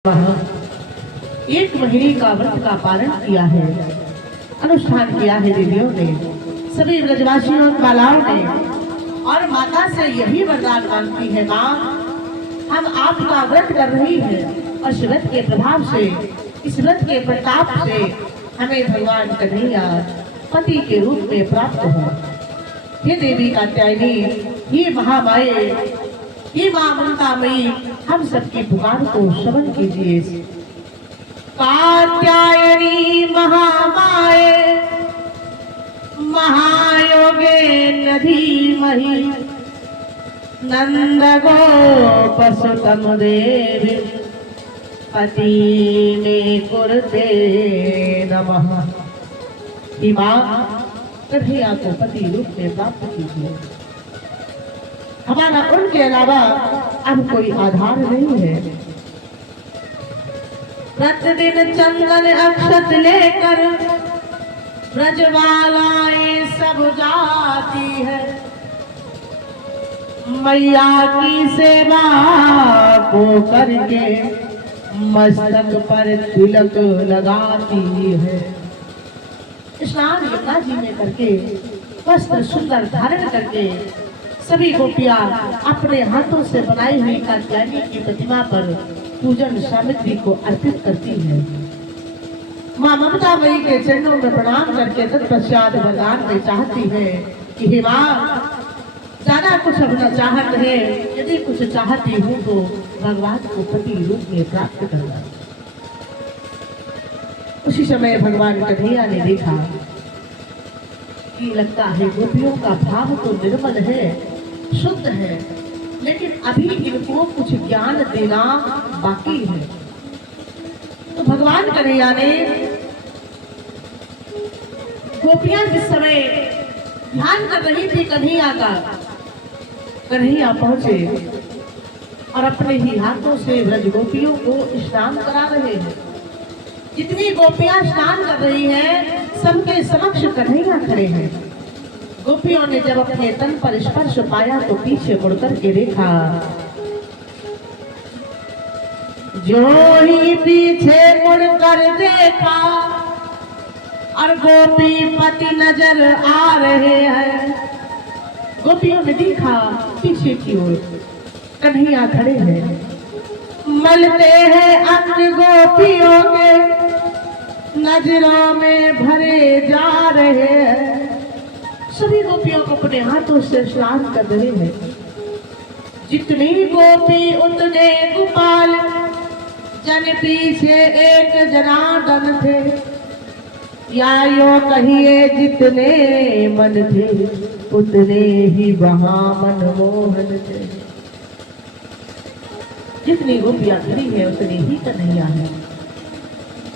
एक महीने का व्रत का पालन किया है, अनुष्ठान किया है देवियों ने, सभी ब्रजवासियों बालाओं ने, और माता से यही वरदान मांगती है, माँ हम आपका व्रत कर रही है और इस व्रत के प्रभाव से, इस व्रत के प्रताप से हमें भगवान कन्हैया पति के रूप में प्राप्त हो। हे देवी कात्यायनी, हे महामाये, हे माँ ममतामयी, हम सबकी पुकार को श्रवण कीजिए। कात्यायनी महामाये महायोगे नधीमहि नंद गोपसुतम देवी पति में कुरुते नमः। हे माँ कन्हैया को पति रूप में प्राप्त कीजिए। हमारा उनके अलावा अब कोई आधार नहीं है। प्रतिदिन चंदन अक्षत लेकर ब्रजबालाएं सब जाती है, मैया की सेवा को करके मस्तक पर तिलक लगाती है। स्नान यमुना जी में करके वस्त्र सुंदर धारण करके सभी गोपियां अपने हाथों से बनाई हुई कात्यायनी की प्रतिमा पर पूजन सामग्री को अर्पित करती है। माँ ममतामयी के चरणों में प्रणाम करके तत्पश्चात वरदान में चाहती है कि हे माँ ज्यादा कुछ अपना चाहत है, यदि कुछ चाहती हूँ तो भगवान को पति रूप में प्राप्त करना। उसी समय भगवान कन्हैया ने देखा कि लगता है गोपियों का भाव तो निर्मल है, शुद्ध है, लेकिन अभी इनको कुछ ज्ञान देना बाकी है। तो भगवान कन्हैया ने गोपियां जिस समय ध्यान कर रही थी कन्हैया का, कन्हैया पहुंचे और अपने ही हाथों से ब्रज गोपियों को स्नान करा रहे हैं। जितनी गोपियां स्नान कर रही हैं, सबके समक्ष कन्हैया खड़े हैं। गोपियों ने जब अपने तन पर स्पर्श पाया तो पीछे मुड़कर के देखा, जो ही पीछे मुड़कर देखा और गोपी पति नजर आ रहे हैं। गोपियों ने देखा पीछे की ओर कन्हैया खड़े हैं, मलते हैं अन्य गोपियों के नजरों में भरे जा रहे हैं। सभी गोपियों को अपने हाथों से स्नान कर रहे हैं। जितनी गोपी उतने गोपाल, जन पीछे एक जनार्दन थे, या यो कहिए जितने मन थे उतने ही वहां मनमोहन थे। जितनी गोपियां खड़ी है उतनी ही कन्हैया है।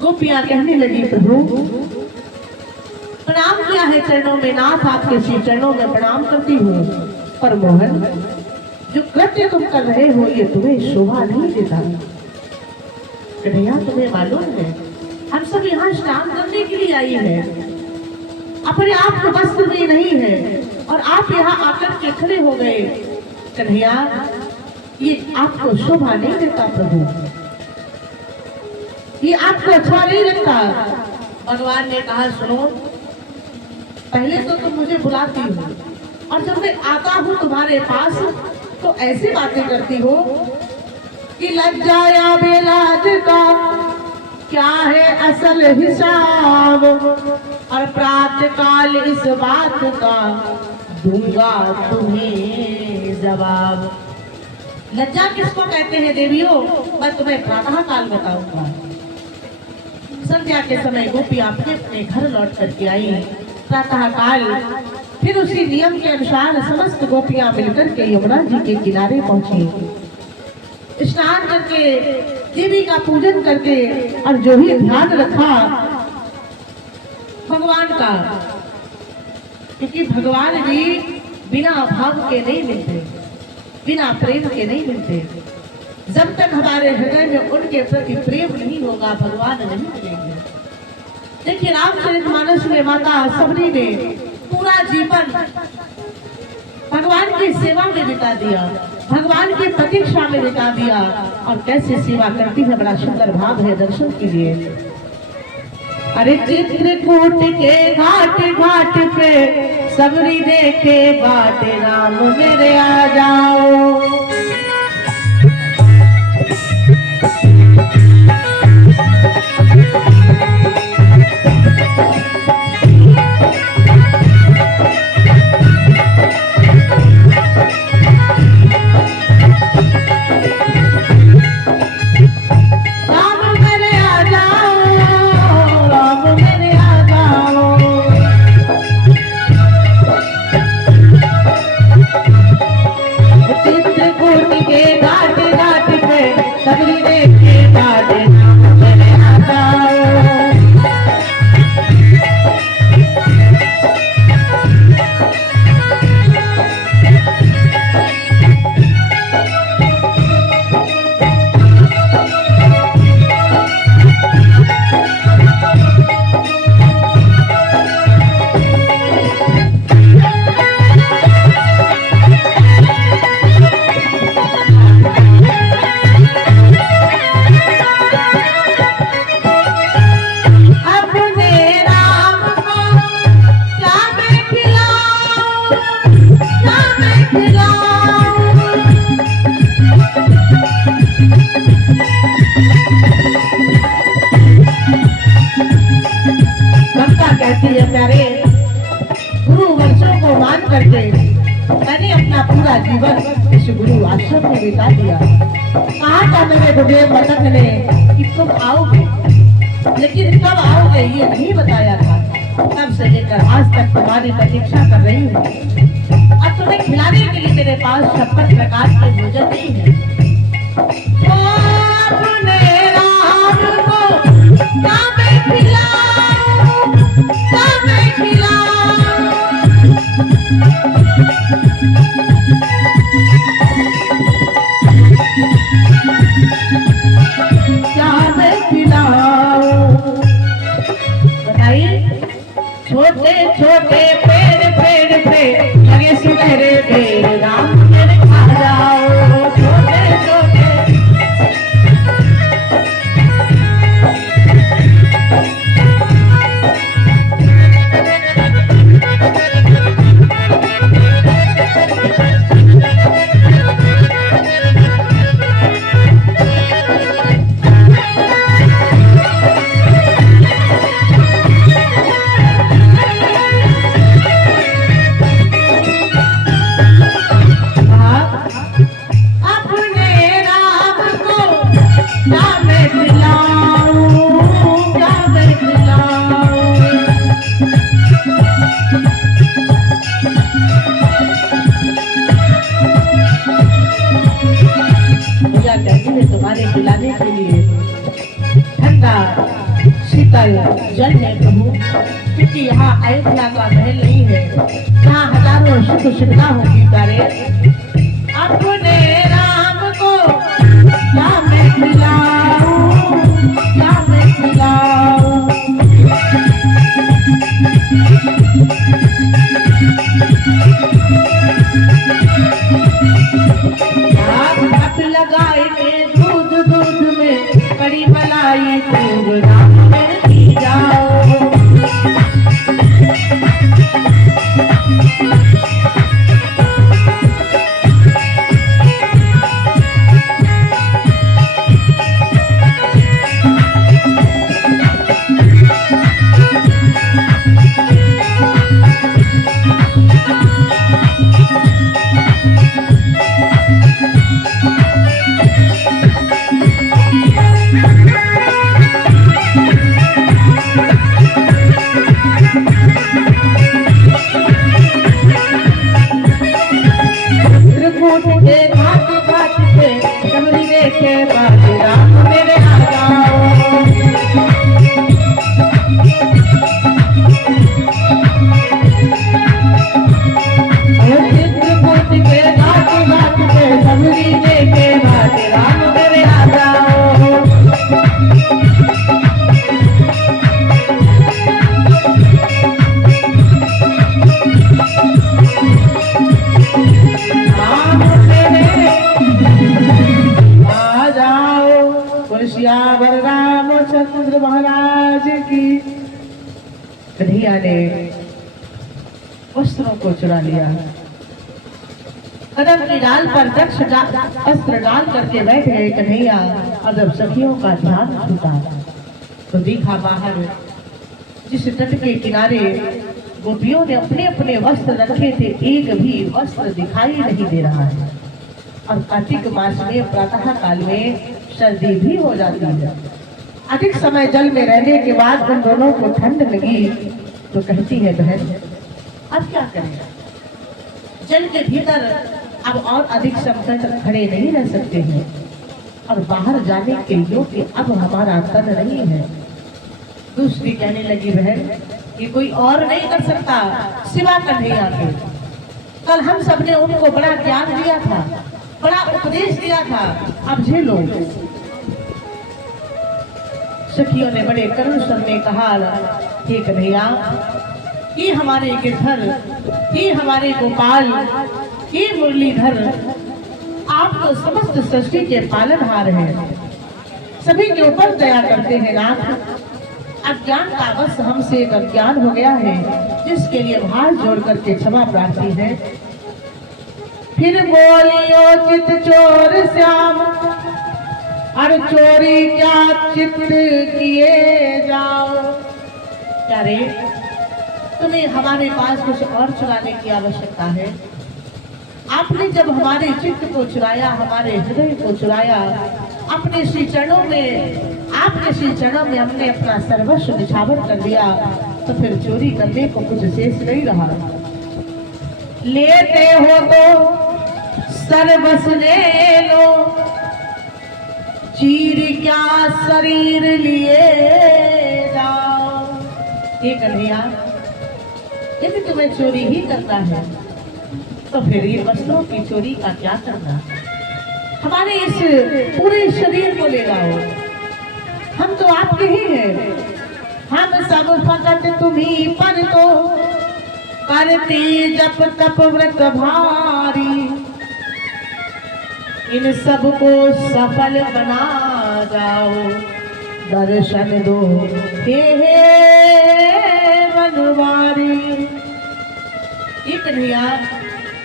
गोपियां कहने लगी, प्रभु प्रणाम किया है चरणों में, नाथ आपके श्री चरणों में प्रणाम करती हूँ, पर मोहन जो कृत्य तुम कर रहे हो ये तुम्हें शोभा नहीं देता। कन्हैया तुम्हें मालूम है हम सब यहाँ स्नान करने के लिए आई है, अपने आप को वस्त्र में नहीं है और आप यहाँ आकर के खड़े हो गए। कन्हैया ये आपको शोभा नहीं देता प्रभु, ये आपको अच्छा नहीं लगता। भगवान ने कहा, सुनो पहले तो तुम मुझे बुलाती हो और जब मैं आता हूँ तुम्हारे पास तो ऐसी बातें करती हो कि लज्जा या बेलाज का क्या है असल हिसाब, और प्रातः काल इस बात का दूंगा तुम्हें जवाब। लज्जा किसको कहते हैं देवियों, मैं तुम्हें प्रातः काल बताऊंगा। संध्या के समय गोपी अपने अपने घर लौट करके आई। प्रातः काल फिर उसी नियम के अनुसार समस्त गोपियां मिलकर के यमुना जी के किनारे पहुंची। स्नान करके देवी का पूजन करके और जो ही ध्यान रखा भगवान का, क्योंकि भगवान भी बिना भाव के नहीं मिलते, बिना प्रेम के नहीं मिलते। जब तक हमारे हृदय में उनके प्रति प्रेम नहीं होगा भगवान नहीं मिलेंगे। देखिए रामचरितमानस में माता सबरी ने पूरा जीवन भगवान की सेवा में बिता दिया, भगवान की प्रतीक्षा में बिता दिया। और कैसे सेवा करती है, बड़ा सुंदर भाव है, दर्शन कीजिए। अरे चित्रकूट के घाट घाट पे सबरी देखे बाट, राम मेरे आ जाओ। प्यारे गुरु वर्षों को मान करके मैंने अपना पूरा जीवन इस गुरु आश्रम में बिता दिया। कहा था मेरे गुरुदेव भटकने कि तुम आओगे, लेकिन कब आओगे ये नहीं बताया था। तब से लेकर आज तक तुम्हारी प्रतीक्षा कर रही हूँ। अब तुम्हें खिलाने के लिए मेरे पास 56 प्रकार के भोजन नहीं है। तो अपने राम को ना मैं खिलाऊं, ना मैं खिलाऊं। क्या मैं खिलाऊं? बताइए। छोटे छोटे पेड़ पेड़ पे लगे सुनहरे पेड़, राम मेरे खा जाओ। छोटे छोटे तुम्हारे पिलाने के लिए ठंडा शीतल जल है प्रभु, क्योंकि यहाँ अयोध्या का महल नहीं है, यहाँ हजारों शुद्ध शिक्षा होगी। प्यारे अपने राम को क्या मैं खिलाऊं, क्या मैं खिलाऊं। आप लगाए दूध दूध में बड़ी मलाई, खूब राम मेरे पी जाओ। सियावर रामचंद्र महाराज की। कन्हैया ने वस्त्रों को चुरा लिया, कदम की डाल पर दक्ष अस्त्र डाल करके बैठ गए कन्हैया। और जब सखियों का ध्यान छूटा तो देखा बाहर जिस तट के किनारे गोपियों ने अपने अपने वस्त्र रखे थे, एक भी वस्त्र दिखाई नहीं दे रहा है। और कार्तिक मास में प्रातः काल में सर्दी भी हो जाती है। अधिक समय जल में रहने के बाद उन दोनों को ठंड लगी तो कहती है, बहन अब क्या करें, जल के भीतर अब और अधिक संकट खड़े नहीं रह सकते हैं और बाहर जाने के योग्य अब हमारा तन नहीं है। दूसरी कहने लगी, बहन ये कोई और नहीं कर सकता सिवा कन्हैया के। कल हम सबने उनको बड़ा ज्ञान दिया था, बड़ा उपदेश दिया था, अब झेलो। सखियों ने बड़े करुण स्वर में कहा, हे कन्हैया, ये हमारे गिरधर, ये हमारे गोपाल, ये मुरलीधर, आप तो समस्त सृष्टि के पालनहार हैं, सभी के ऊपर दया करते हैं नाथ। अज्ञान का बस हमसे एक अज्ञान हो गया है, जिसके लिए हाथ जोड़ करके क्षमा प्रार्थी है। फिर बोलियो चित चोर श्याम, और चोरी क्या चित किए जाओ। क्या रे, तुम्हें हमारे पास कुछ और चुराने की आवश्यकता है? आपने जब हमारे चित्त को चुराया, हमारे हृदय को चुराया, अपने श्री चरणों में, आपके श्री चरणों में हमने अपना सर्वस्व निछावर कर दिया, तो फिर चोरी करने को कुछ शेष नहीं रहा। लेते हो तो सर्वस्व ले लो, चीर क्या शरीर लिए जाओ। ये कन्हैया, यदि तुम्हें चोरी ही करना है तो फिर ये वस्त्रों की चोरी का क्या करना? हमारे इस पूरे शरीर को ले जाओ, हम तो आपके ही हैं। हम सब फकत तुम्ही पर तो करते जप तप व्रत भारी, इन सब को सफल बना जाओ, दर्शन दो हे बनवारी। ये कन्हैया,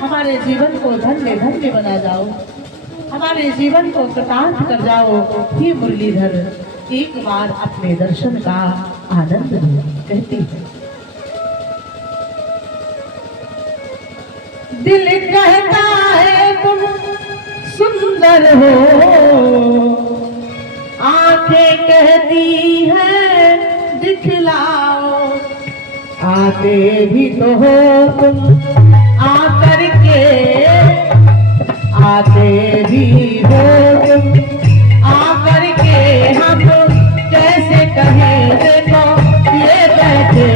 हमारे जीवन को धन्य धन्य बना जाओ, हमारे जीवन को कृतार्थ कर जाओ। हे मुरलीधर, एक बार अपने दर्शन का आनंद लो, कहती है। दिल कहता है तुम सुंदर हो, आंखें कहती है दिखलाओ, आते भी तो हो तुम आकर के, आते भी हो तुम आकर के, हम कैसे कहें देखो ये बैठे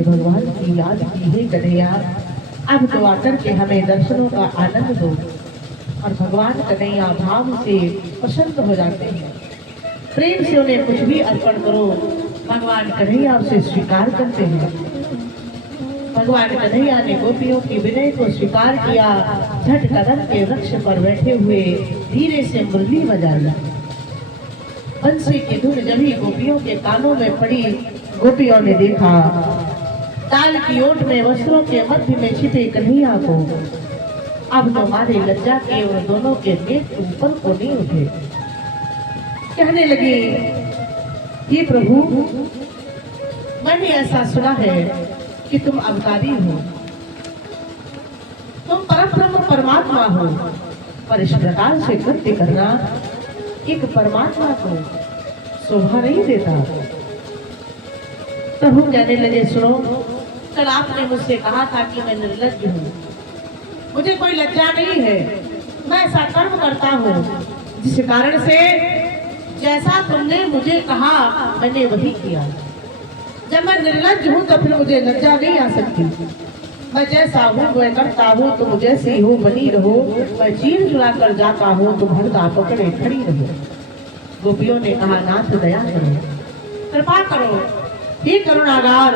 भगवान की याद की है कन्हैया। अब तो आकर के हमें दर्शनों का आनंद दो। और भगवान कन्हैया भाव से प्रसन्न हो जाते हैं, प्रेम से उन्हें कुछ भी अर्पण करो, भगवान कन्हैया उसे स्वीकार करते हैं। भगवान कन्हैया ने गोपियों की विनय को स्वीकार किया। झट कदम के वृक्ष पर बैठे हुए धीरे से मुरली बजाया। बंसी की धुन जब ही गोपियों के कानों में पड़ी, गोपियों ने देखा ताल की ओट में वस्त्रों के मध्य में छिपे कन्हैया को। अब तो हमारे लज्जा के उन दोनों के पेट ऊपर को नहीं उठे। कहने लगे, ये प्रभु, मैंने ऐसा सुना है कि तुम अवतारी हो, तुम परब्रह्म परमात्मा हो, पर इस प्रकार से कृत्य करना एक परमात्मा को शोभा नहीं देता। प्रभु कहने लगे, सुनो, कल आपने मुझसे कहा था कि मैं निर्लज्ज हूँ, मुझे कोई लज्जा नहीं है, मैं ऐसा कर्म करता हूँ जिस कारण से जैसा तुमने मुझे कहा मैंने वही किया। जब मैं निर्लज्ज हूँ तो फिर मुझे लज्जा नहीं आ सकती। मैं जैसा हूँ मैं करता हूँ, तुम जैसी हो बनी रहो। मैं चीर चुरा कर जाता हूँ, तुम भरता पकड़े खड़ी रहो। गोपियों ने कहा, नाथ दया करो, कृपा करो, हे करुणागार,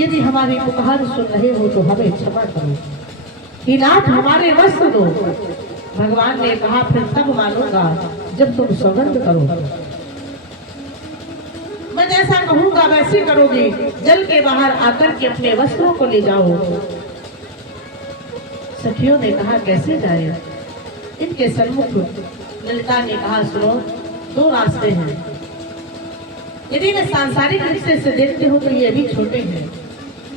यदि हमारी पुकार सुन रहे हो तो हमें क्षमा करो, हे नाथ हमारे वस्त्र दो। भगवान ने कहा, फिर तब मानूंगा जब तुम सौगंध करो। मैं जैसा कहूंगा वैसे करोगी। जल के बाहर आकर के अपने वस्त्रों को ले जाओ। सखियों ने कहा, कैसे जाए? इनके सन्मुख ललिता ने कहा, सुनो, दो रास्ते हैं। यदि वे सांसारिक रिश्ते से देखते हो तो ये भी छोटे हैं,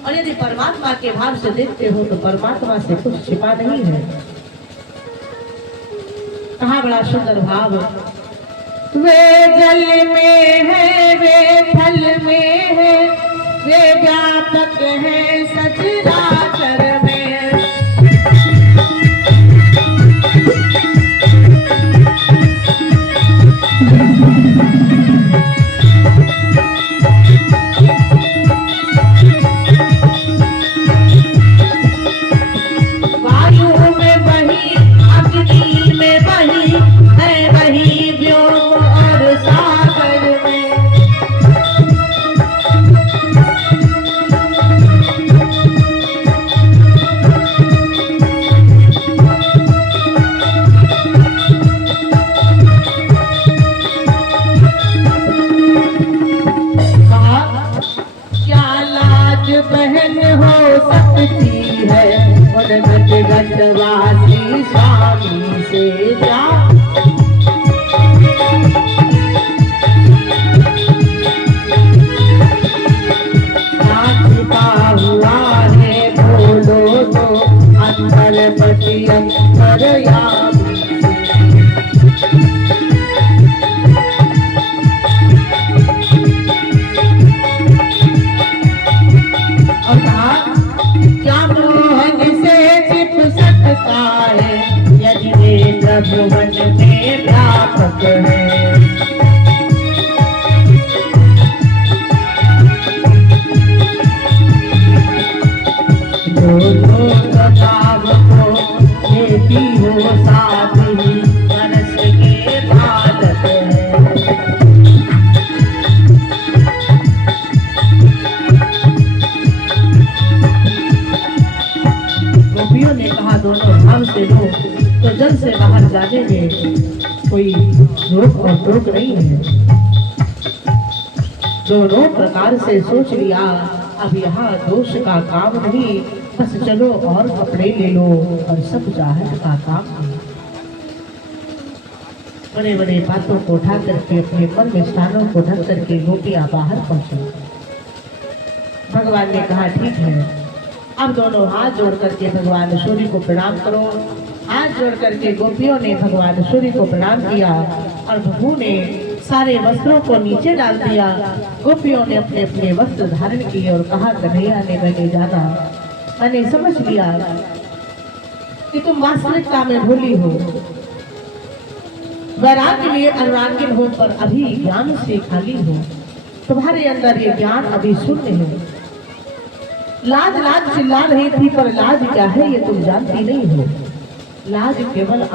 और यदि परमात्मा के भाव से देखते हो तो परमात्मा से कुछ छिपा नहीं है। कहा बड़ा सुंदर भाव, वे जल में है, वे फल में है, वे व्यापक है सचराचर में। वायु में वही, अग्नि में वही है, वही व्योम और सागर में। क्या लाज बहन हो सकती है, घट घटवासी स्वामी से जा। हुआ है बोलो तो अंतर पति अंतरयामी। और कहा, क्या मोहन से छिप सकता है, यदि वे प्रभुवन में व्यापक है। दोनों प्रताप को लेती हो साथ ही, मनस के बालक है। गोपियों ने कहा, दोनों भाव से लो तो जल से बाहर जाने में कोई रोक और टोक नहीं है। दोनों प्रकार से सोच लिया, अब यहाँ दोष का काम नहीं, बस चलो और कपड़े ले लो और सब चाहत का काम नहीं। बड़े बड़े बातों को उठा करके अपने मन में स्थानों को ढक करके गोपियां बाहर पहुंची। भगवान ने कहा, ठीक है, अब दोनों हाथ जोड़ करके भगवान सूर्य को प्रणाम करो। हाथ जोड़ करके गोपियों ने भगवान सूर्य को प्रणाम किया और प्रभु ने सारे वस्त्रों को नीचे डाल दिया। गोपियों ने अपने अपने वस्त्र धारण किए और कहा, कन्हैया ने मैंने जाना, मैंने समझ लिया कि तुम वास्तविकता में भोली हो, वैराग्य लिए अनुरागिन हो, पर अभी ज्ञान से खाली हो। तुम्हारे अंदर ये ज्ञान अभी शून्य है। लाज लाज चिल्ला रही थी, पर लाज क्या है ये तुम जानती नहीं हो। लाज केवल